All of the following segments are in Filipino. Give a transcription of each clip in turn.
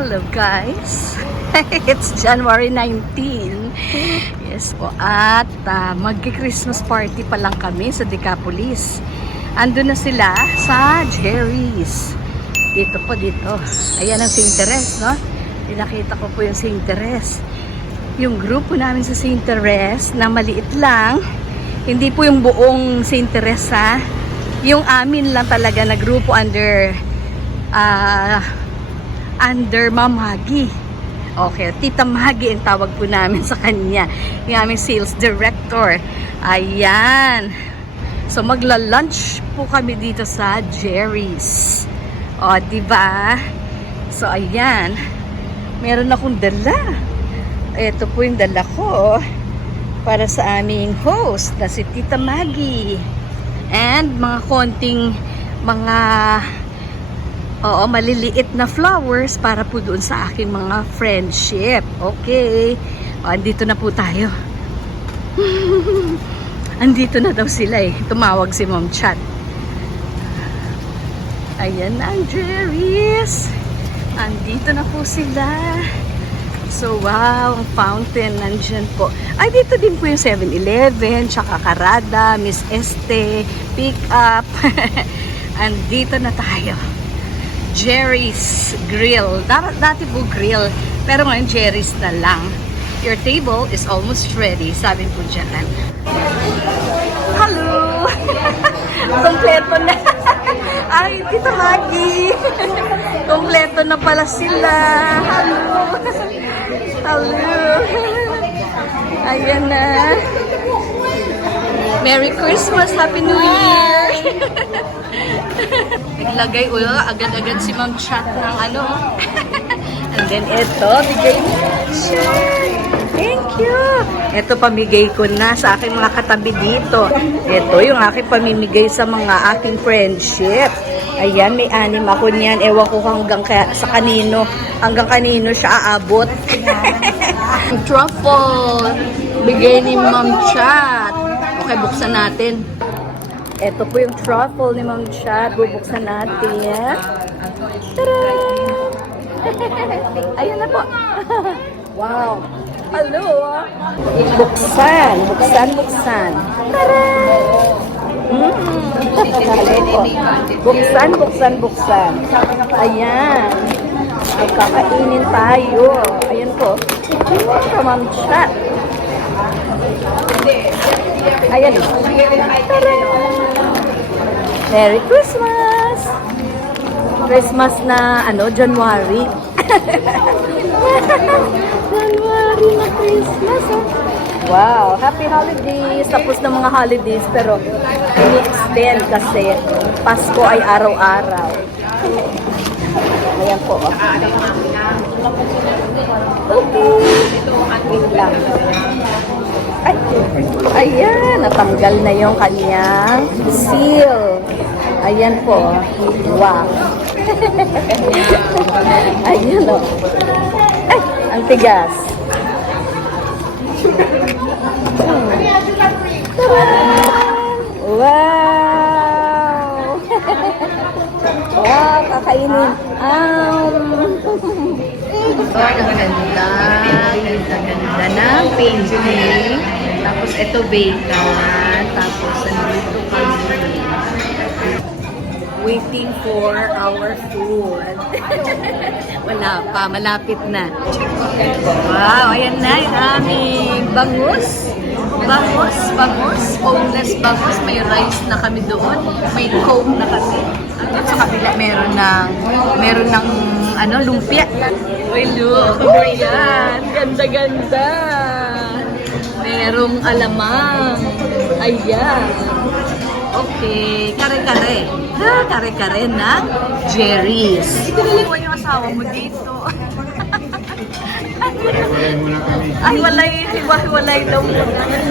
Hello guys! It's January 19. Yes po. At magki-Christmas party pa lang kami sa Decapolis. Ando na sila sa Jerry's. Dito po, dito. Ayan ang St. Teres, no? Pinakita ko po yung St. Teres. Yung grupo namin sa St. Teres na maliit lang. Hindi po yung buong St. Teres, ha? Yung amin lang talaga na grupo under Ma'am Maggie. Okay, Tita Maggie ang tawag po namin sa kanya. Yung aming sales director. Ayan. So magla-lunch po kami dito sa Jerry's. O, diba? So ayan. Meron akong dala. Ito po yung dala ko para sa aming host na si Tita Maggie. And mga konting mga maliliit na flowers para po doon sa aking mga friendship. Okay. Andito na po tayo. Andito na daw sila eh. Tumawag si Ma'am Chat. Ayan na ang Jerry's. Andito na po sila. So wow, ang fountain nandyan po. Ay, dito din po yung 7-Eleven, tsaka Karada, Miss Este, Pick Up. Andito na tayo. Jerry's Grill. Dati po grill, pero ngayon Jerry's na lang. Your table is almost ready, sabi po dyan. Hello! Kompleto na. Ay, Tita Maggie. Kompleto na pala sila. Hello. Hello. Ayan na. Merry Christmas, Happy New Year. Naglagay agad-agad si Ma'am Chat ng ano. And then ito, bigay niya. Thank you. Ito, pamigay ko na sa aking mga katabi dito. Ito, yung aking pamimigay sa mga aking friendship. Ayan, may 6 ako niyan. Ewan ko sa kanino. Hanggang kanino siya aabot. Truffle. Bigay ni Ma'am Chat. Okay, buksan natin. Ito po yung truffle ni Ma'am Chat. Bubuksan natin. Tara! Ayun na po. Wow! Hello! Buksan! Buksan! Buksan! Tara! Buksan! Buksan! Buksan! Ayan! Magkakainin tayo. Ayan po. From Ma'am Chat. Ayan. Tara! Merry Christmas! Christmas na January. January na Christmas. Oh. Wow, happy holidays. Tapos na mga holidays pero ini-extend kasi Pasko ay araw-araw. Ayan po. Oh. Okay. Wait lang. Ay, ayan, natanggal na yung kanyang seal. Ayan po. Wow. Ayan o. Ay, ang tigas. Wow. Wow, kakainin. Ang ganda. Ganda ng painting. Tapos ito bacon. Tapos nandito kami. Waiting for our food. Wala pa, malapit na. Wow, ayan na yung aming bangus. Bangus. Boneless bangus. May rice na kami doon. May coke na kami. At sa kabila meron ng lumpia. Uy, look. Ayan. Ganda-ganda. Merong alamang. Ayan. Okay. Kare-kare. Kare-kare ng Jerry's. Pinili ko yung asawa mo dito. Ay, walay daw.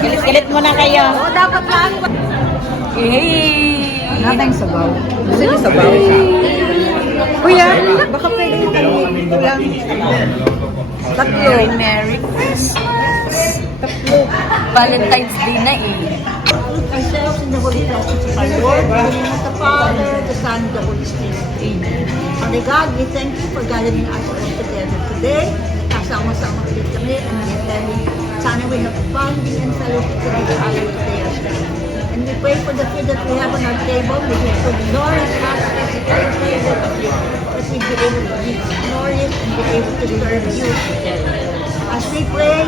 Gilit mo na kayo. Oo, dapat lang. Hey! Natang sabaw. Gusto niyo sabaw siya? Kuya, baka pwede mo kami lang. Tatlo. Merry Christmas! Tatlo. Valentine's Day na eh. Ourselves in the Holy Presence of our Lord, in the name of the Father, the Son, and the Holy Spirit. Amen. Father God, we thank you for gathering us all together birthday. Kasama-sama ulit kami. And then, sana with the bonding and fellowship to be hour today as well. And we pray for the food that we have on our table. We pray for nourish us physically, that we be able to be nourished and be able to serve you. As we pray,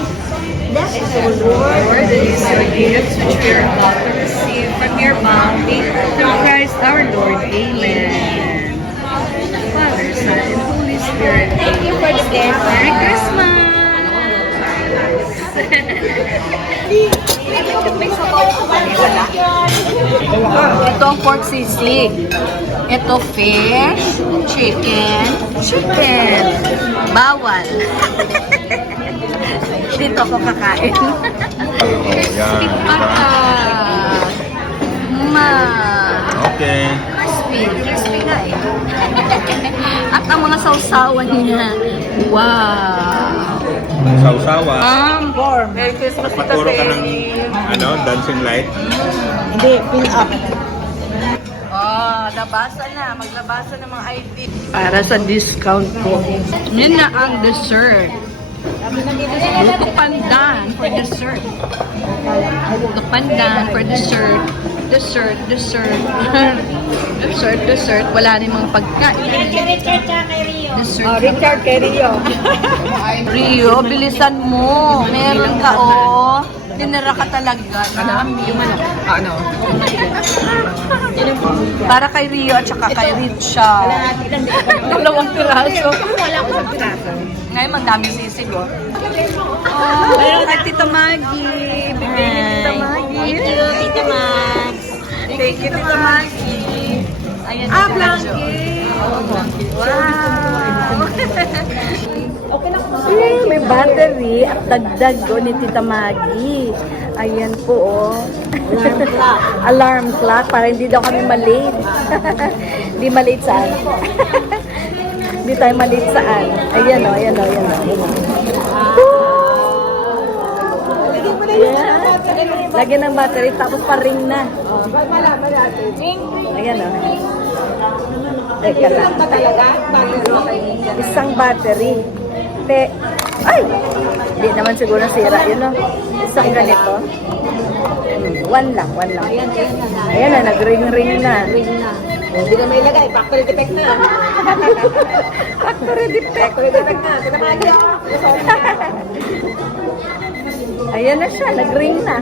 bless the Lord. These are gifts which we are about to receive from your bounty through Christ our Lord. Amen. Father, Son, and Holy Spirit. Thank you for the gift. Merry Christmas! Ito ang pork sisig. Ito fish, chicken, bawal. Dito ako kakain. Crispy pata. Okay. Crispy nga eh. At ang mga sausawan niya. Wow. Sausawa. Merry Christmas, Tita Paturo ka ng Benny. dancing light. Hindi, fill up. Labasa na. Maglabasa ng mga ID. Para sa discount ko. Yun na ang dessert. Luto pandan for dessert. Luto pandan for dessert. Dessert. Dessert. Wala namang pagkain. Dessert. Richard kay Rio. Rio, bilisan mo. Meron ka, oh. Tinira ka talaga. Yung ano? Para kay Rio at saka kay Richa. Dalawang piraso. Wala ko sa piraso. Ngayon, madami sisig, oh. Meron kay Tita Maggie. Bigay ni Tita Maggie. Thank you, Tita Max. Thank you, Tita Maggie. Ayan, Blanket. Wow! May battery at dagdag ko ni Tita Maggie. Ayan po, oh. Alarm clock. Alarm clock para hindi daw kami malate. Hindi malate saan? Hindi tayo malate saan? Ayan, oh. Ayan. Lagyan ng battery tapos pa-ring na. Ayan, oh. Teka lang. Isang battery. Ay! Hindi naman siguro sira. Yun, oh. Isang ganito. One lang. Ayan na, nag-ring-ring na. Hindi na may lagay. Factory defect na. Factory defect. na. Tita Max. Ayan na siya, nag-ring na.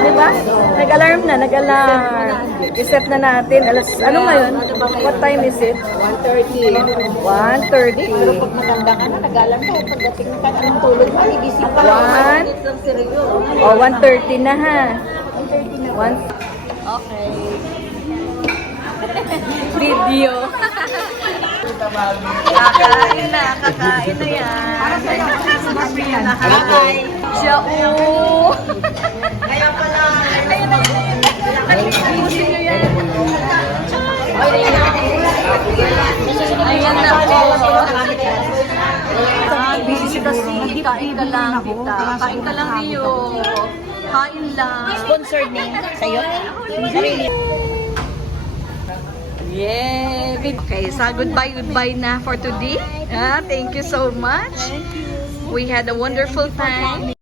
Diba? Nag-alarm na, nag-alarm. I-set na natin. Ano ngayon? What time is it? 1:30. 1:30. Pero pag maganda ka na, nag-alam ka. Pagdating ka ng tulog mo, nagising ka lang. 1:30 na ha. 1. Okay. Video. Kakain na yan. Hi. Siya, oh. Kaya pala. Ayun na. Nakikikusin nyo yan. Ayan na, oh. Busy kasi. Kain ka lang, tita. Kain ka lang, Rio. Kain lang. Sponsored name sa'yo? Sarili. Yeah. Okay, so goodbye na for today. Thank you so much. We had a wonderful time.